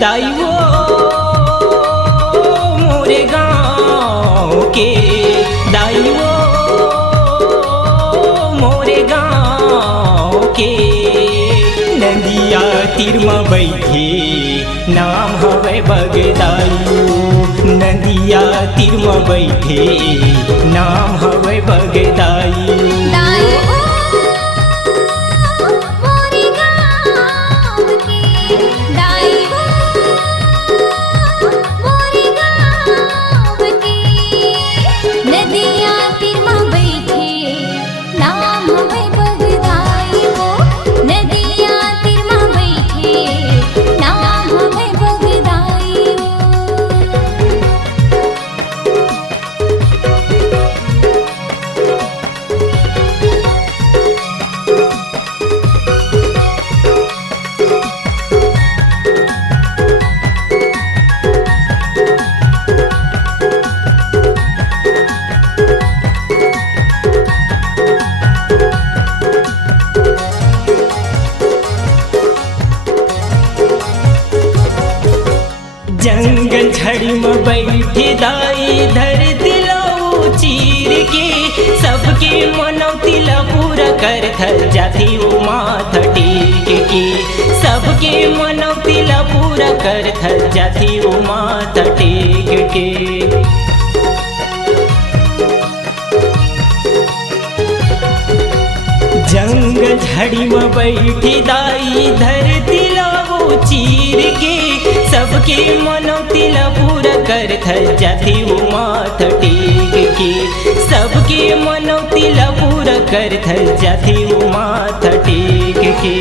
दाई वो मोरे गाँव के, दाई वो मोरे गाँव के। नदिया तीर में बैठे नाम हवे बगदाई, नदिया तीर में बैठे नाम हवे बगदाई। जंगल झड़ी में बैठे दाई धरती लऊ चीर के, सबके मनौती ला पूरा कर थल जाती वो माथ टेक के, सबके मनौती ला पूरा कर थल जाती वो माथ टेक के। जंगल झड़ी में बैठी दाई धरती लाओ चीर के, सबके मनौती ला पूरा कर थल जाती वो माथ टेक के, सबके मनौती ला पूरा कर थल जाती वो माथ टेक के।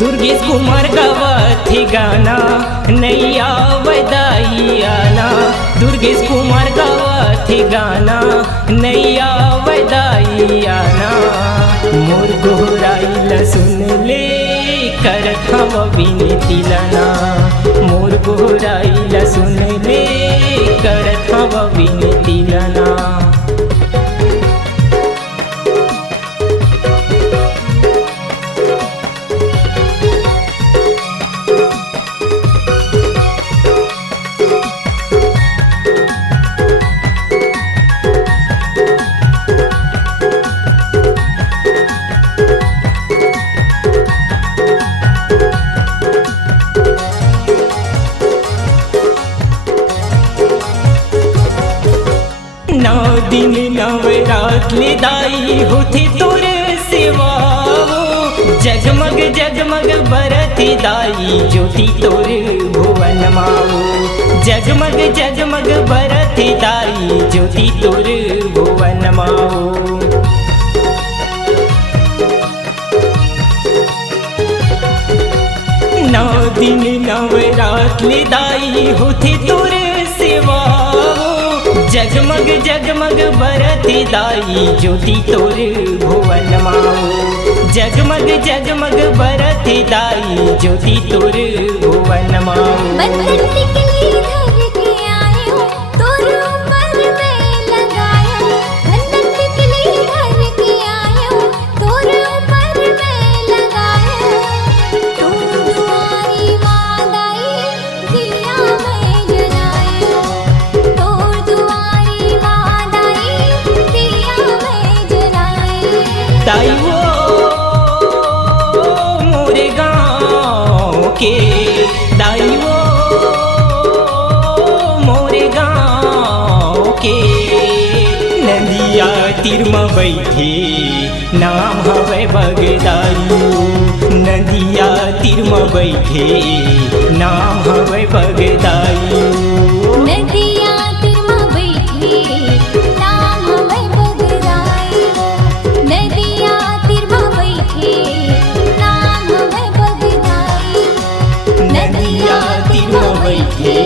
दुर्गेश कुमार गावथी गाना नैया वैदाई आना, दुर्गेश कुमार गावथी गाना नैया वैदाई आना। मोर गोहराइल सुन ले करत हम विनती लना, मोर गोहराइल सुन ले करत हम विनती लना। दिन नवरात ले दाई होती तोरे सेवा, जगमग जगमग बरती दाई ज्योति तोरे भुवन माओ, जगमग जगमग बरती दाई ज्योति तोरे भुवन माओ। नौ दिन नवरात ले दाई होती तोरे सेवा, जगमग जगमग बरती दाई ज्योति तोरे भुवन माओ, जगमग जगमग बरत दाई ज्योति तोर भुवन माओ। बंधन टिकली धर के आयो तोर ऊपर में लगायो। बंधन टिकली धर के आयो तोर ऊपर में लगायो। तू दुआरी मादाई दिया में जलायो। तोर दुआरी मादाई दिया में जलायो। दाई वो मोरे गाँव के दाई वो मोरे गाँव के नदिया तीर में बैठे नाम हवे बगदाई। नदिया तीर में बैठे नाम हवे बगदाई। नदिया तीर में बैठे नाम हवे बगदाई। नदिया तीर में बैठे नाम हवे बगदाई। नदिया तीर में बैठे